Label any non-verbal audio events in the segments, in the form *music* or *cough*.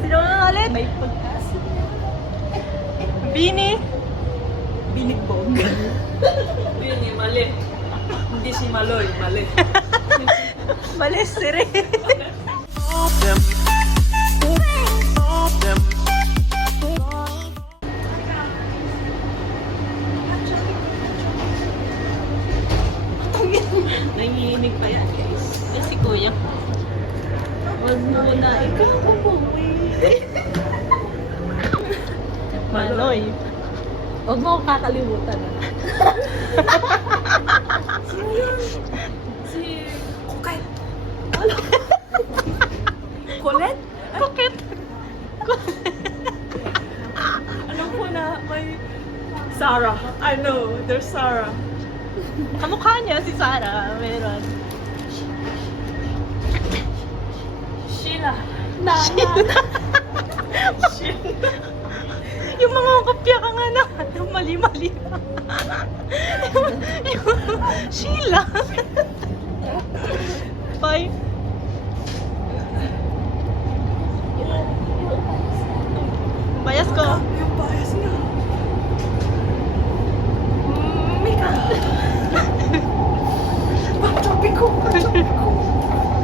Sino nga ulit? May pagkas. Bini. Binigbog. Bini, mali. Hindi si Maloy, mali. *laughs* Malis si Ray. Nangihinig pa yan, guys. Ay, si Kuya. Huwag mo na ikaw umuwi. *laughs* Maloy. Huwag mo akong kakalimutan. Yun? Si... Kukay. Ano? Colette? Kokit. Alam ko na may... Sarah. I know. There's Sarah. Kamukha niya si Sarah. Meron. Sheila. Sheila. *laughs* yung mga kopya ka nga na. Yung mali-mali. yung, yung, Sheila. Bye. Bayas ko. Yung bias niya. Mm, Mika. Pag-topic ko. Pag-topic ko.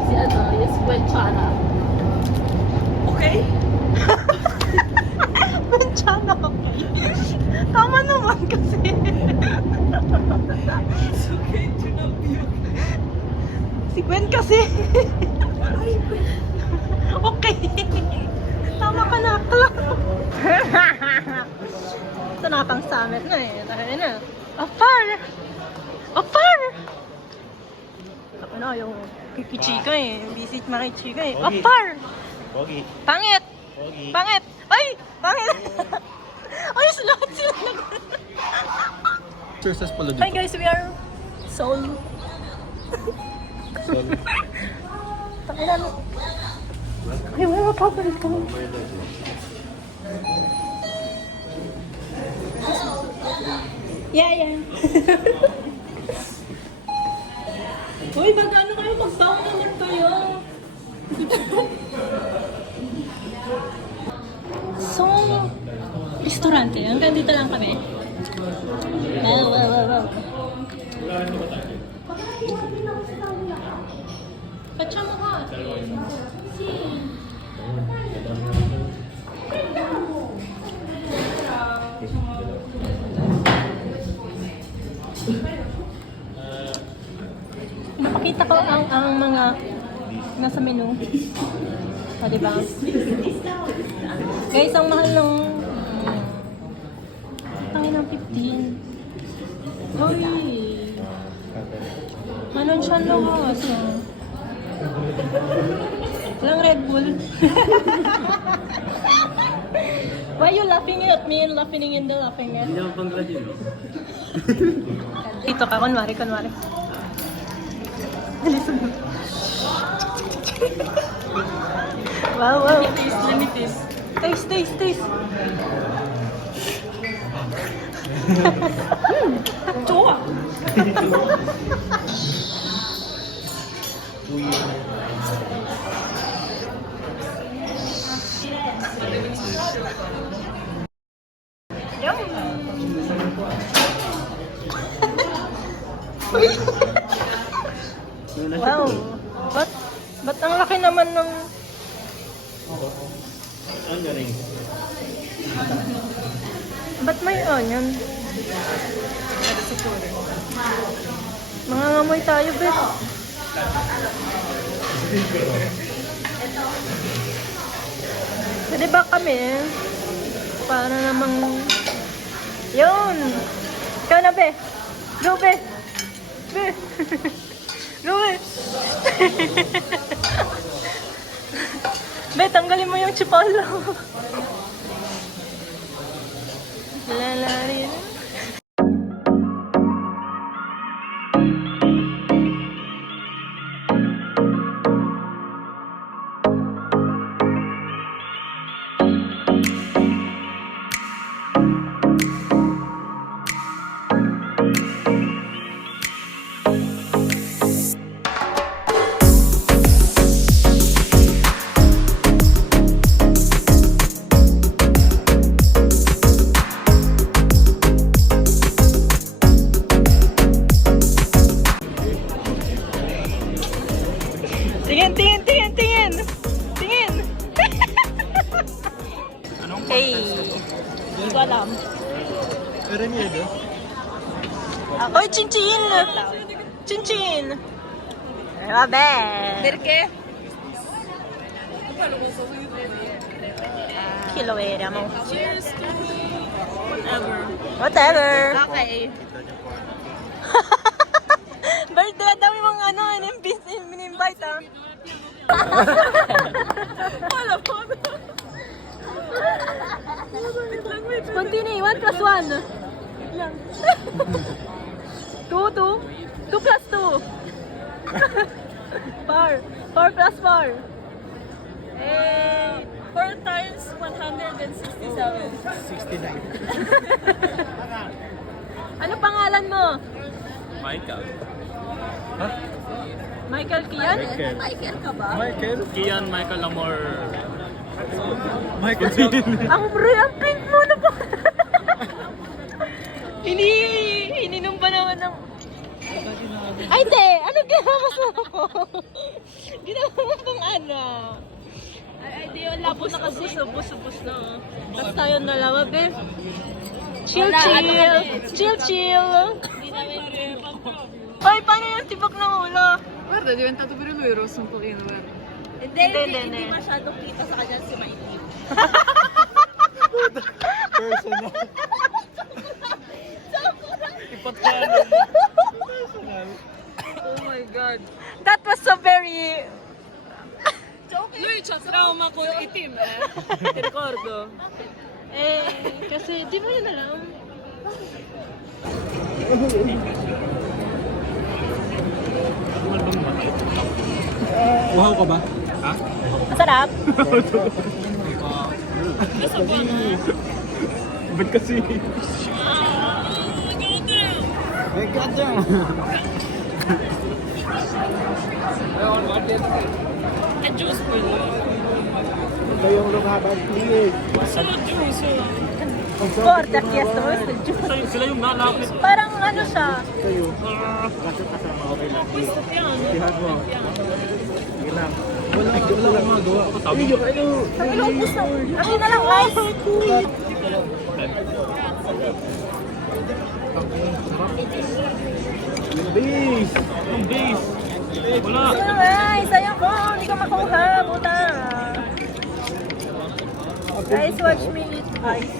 Si ano, yung Squenchana. Okay? Manchana ako. Tama naman kasi. It's okay to not be okay. si Gwen kasi. Ay, wait. okay. Tama ka na, akla. Ito na pang summit na eh. Dahil na. Afar! Afar! Ako na yung kikichika eh. Visit makichika eh. Pogi. Afar! Pogi. Pangit! Pogi. Pangit! Ay! Pangit! *laughs* Ayos lahat sila nag... Exercise pala Hi guys, we are Seoul. Sorry. Takinan. Ay, wala papalit ka. Yeah, yeah. *laughs* Uy, magkano kayo? Mag-down naman kayo. *laughs* so, restaurante. Hanggang dito lang kami. Wow, wow, wow, wow. Pacha mo ka. Napakita ko ang ang mga nasa menu. O, diba? Guys, ang mahal ng... Ang ng 15. Uy! Manon siya ah. Walang Red Bull. *laughs* Why you laughing at me and laughing in the laughing at? Hindi naman pang yun. Dito ka, kunwari, kunwari. Listen. *laughs* wow, wow. Taste, let me taste. Taste, taste, taste. Jowa. Yum. wow. Ba't, ba't ang laki naman ng... Ang galing. Ba't may onion? Mga ngamoy tayo, Bet. Pwede ba kami? Para namang... Yun! Ikaw na, Be! Go, Be! Be! *laughs* Go, Be! *laughs* Be, tanggalin mo yung chipolo. *laughs* La la la. Kilawera mo. Cheers to whatever. Whatever. Okay. *laughs* Birthday daw yung ano, in-invite ah. Wala po. Continue, 1 plus 1. Lang. 2, 2. 2 plus 2. *laughs* 4. 4 plus 4. Eh, 4 times 167. 69. *laughs* Ano pangalan mo? Michael. Michael Kian? Michael. Michael ka ba? Michael? Kian Michael Amor. Michael. *laughs* Ang bro, ang pink mo na po. *laughs* Ini, ininom pa naman ng... Ay, te! Ano ginawa mo ako? ginawa mo pang ano? Ay, ay, di wala po nakabus, bus, bus na. Tapos tayo nalawa, be. Chill, Wala, ano chill. kami? Chill, chill. Ay, paano yung tibak ng ulo? Guarda, diventato pure lui rosso un pochino, guarda. Hindi, Hindi, hindi, hindi. hindi masyadong kita sa kanya si Mikey. *laughs* Personal. Oh *laughs* my God. That was so very... *laughs* Lui c'ha trauma con itim, eh. Ti ricordo? *laughs* Eh, kasi di mo yun alam. Uhaw ka ba? Ha? Masarap. Ba't kasi? My God *laughs* damn! È giusto quello. Kayong lumabas, please. Solo giusto. Gorda, chiesto mo. Sila, sila yung nalapit. Parang ano siya. Kayo. Kasi kasama okay lang. Questo piano. Ihag mo. Lang. Wala, wala lang magawa. Sabi Iyo, ano? Ang ilubos na. Akin na lang, guys. Base! Ang base. Wala. Guys, sayang ko. Hindi ko makuha. Buta. Guys, watch me eat ice.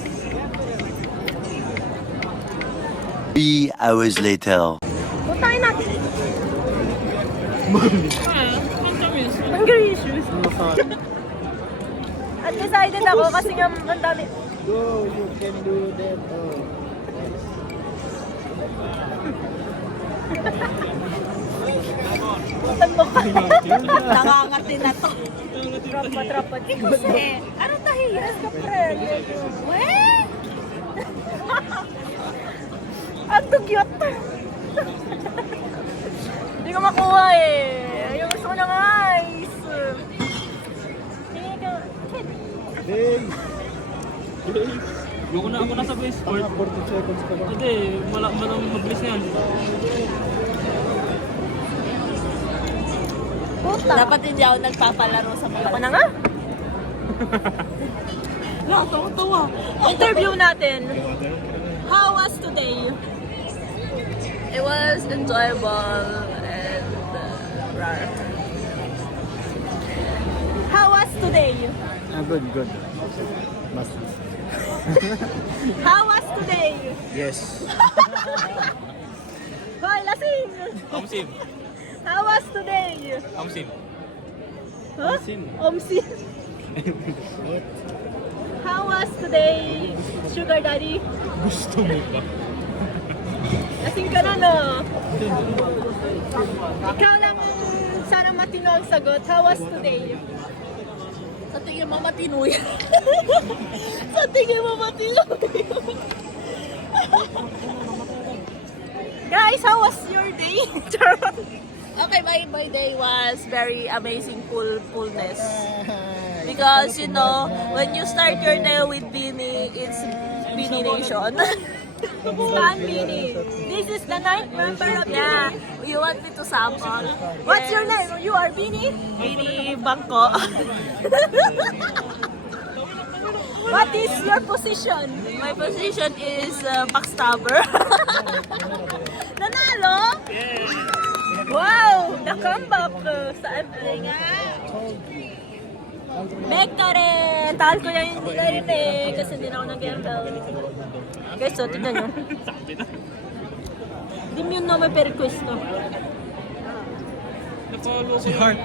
Three hours later. Puntakin natin. Eh, quanto messo? Ang gracious. At decided ako kasi nga ang dami. Go, you can do that. Oh. Ang mukha. Nakangati na to. Tropa, tropa. Eh, kasi, ano tahiras ka, friend? Weh! Ang cute. Hindi ko makuha eh. Yung gusto ko ng ice. Hindi ka. Base! Yung una ako nasa base court. Mga 40 seconds ka ba? Hindi, wala malang mabilis na yan. Puta. Dapat hindi ako nagpapalaro sa mga Ako na nga. *laughs* Tawa-tawa. Interview natin. How was today? It was enjoyable and uh, rar. How was today? Ah, good, good. Mas. How was today? Yes. *laughs* Hoy, lasing! Omsim. How was today? Omsim. Huh? Omsim. Omsim. How was today, Sugar Daddy? Gusto mo ba? Lasing ka na, no? Ikaw lang sana matino ang sagot. How was today? Sa tingin mo matino yan. *laughs* Sa tingin mo matino *laughs* Guys, how was your day? *laughs* Charot. Okay, my, my day was very amazing full fullness. *laughs* Because, you know, when you start your day with Bini, it's Bini Nation. Stan *laughs* Mini. This is the ninth member of Yeah, Bini. you want me to sample? What's your name? You are Bini? Mini Bangko. *laughs* What is your position? My position is uh, backstabber. Wow! The comeback sa FA nga. Becca rin! Tahal ko hindi ka rin eh. Kasi hindi na ako nag-gamble. Guys, so tignan nyo. Di mo yun naman per questo. Napalo ko Si Heart.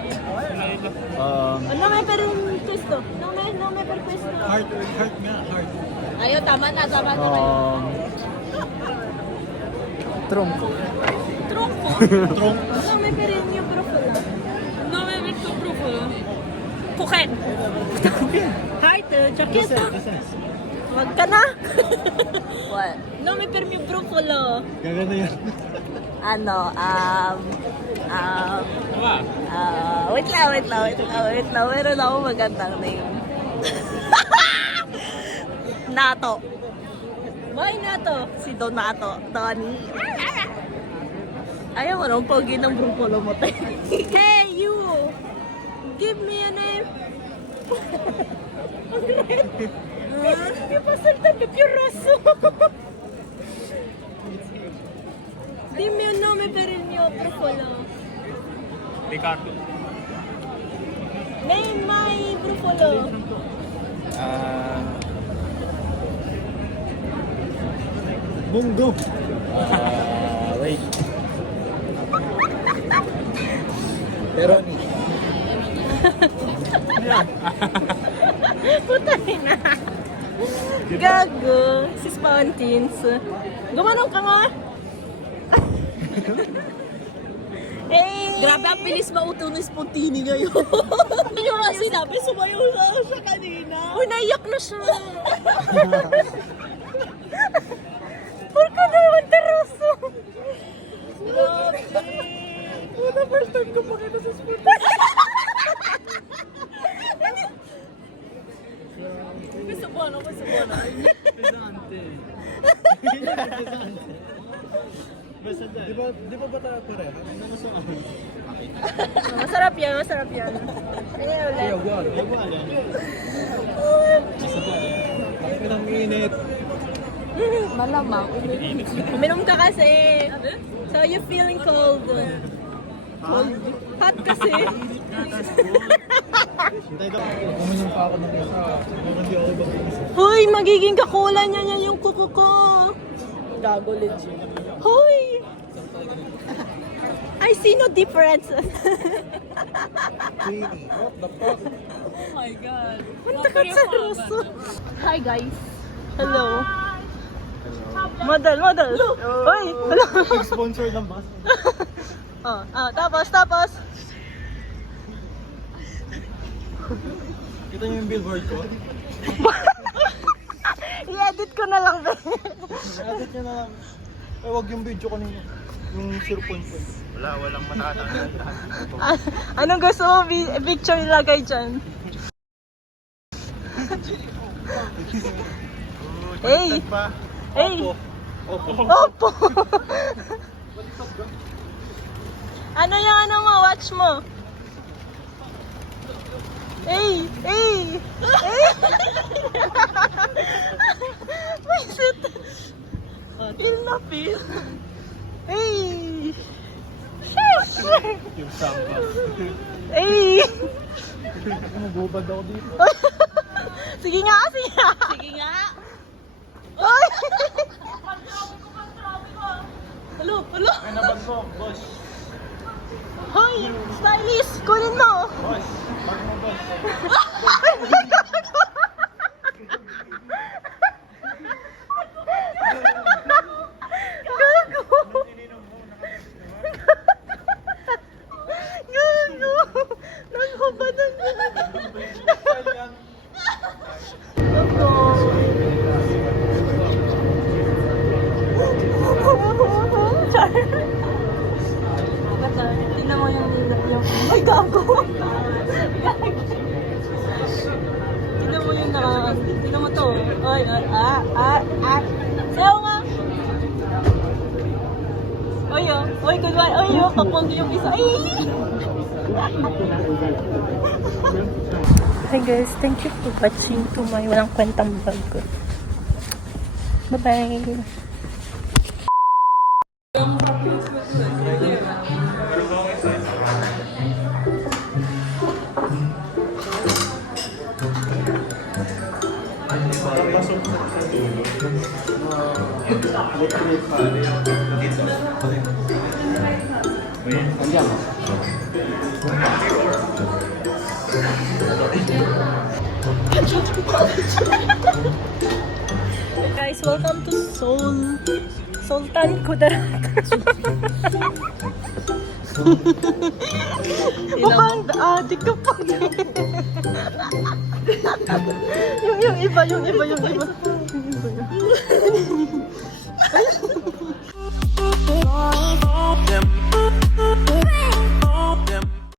Um, Ano may per questo? No may, no may per questo. heart, heart nga, heart. Ayo, tama na, tama na. Um, *laughs* tronco. Tronco. No may per inyo brufolo. No me meto brufolo. Kuken. Heart, uh, jacket. Asa? Wag ka na. *laughs* What? No may per mio brufolo. Gagana yan. Ano, um, um, uh, wait lang, wait lang, wait lang, wait lang. Meron ako magandang name. *laughs* Nato. Why na to? Si Donato. Donnie. Ayaw mo nung pogi ng brupolo mo, te. Hey, you! Give me a name. *laughs* Yung pasaltan ka, Piroso. *laughs* Dimmi un nome per il mio brufolo. Ricardo. Name my brufolo. Ah... Munggo. Peroni. *laughs* Putay na. Gago. Si Spontins. Gumanong ka nga. *laughs* eh, Grabe, ang bilis mauto ni Spontini ngayon. Ano yung nga sinabi? Sumayaw na ako siya kanina. Uy, naiyak na siya. Porka naman, teroso. Grabe. Una first time ko makita sa sport. Gusto mo, ano? Gusto mo, ano? Basta dyan. Di ba, di ba bata pareha? Ano gusto mo? Masarap yan, masarap yan. Kaya ulit. Yawan. Yawan yan. Ang pinang init. Malamang. Uminom ka kasi. So you feeling cold. Cold. Hot kasi. Hoy, magiging kakulan niya niya yung kuko ko. Gago legit. Hoy! I see no difference. What the fuck? Oh my God. Punta ka sa. Hi guys. Hello. Model, model. Hoy, hello. Sponsor ng bus. *laughs* oh, ah, tapos, tapos. Kita niyo yung billboard ko? *laughs* I-edit ko na lang, be. Edit niyo na lang. Eh, wag yung video kanina. Yung 0.5. Wala, walang matatanggal. Ah, Anong gusto mo bi- picture ilagay dyan? hey! Hey! Opo. Opo! *laughs* ano yung ano mo? Watch mo? Hey! Hey! Hey! Visit! Feel na feel. Hey! Shush! Yung samba. Hey! Magubad ako dito. sige nga, sige nga! Sige nga. Ay! Hello, hello! Ay, nabag mo, boss. Hoy! Stylist! Kunin mo! Boss. Bag mo, Hi guys, thank you for watching to my walang kwentang vlog ko. Bye-bye! Guys, welcome to Seoul. Sultan Kudarat. Mukhang adik ka pa. yung, yung iba, yung iba, yung iba. Yung iba, yung iba.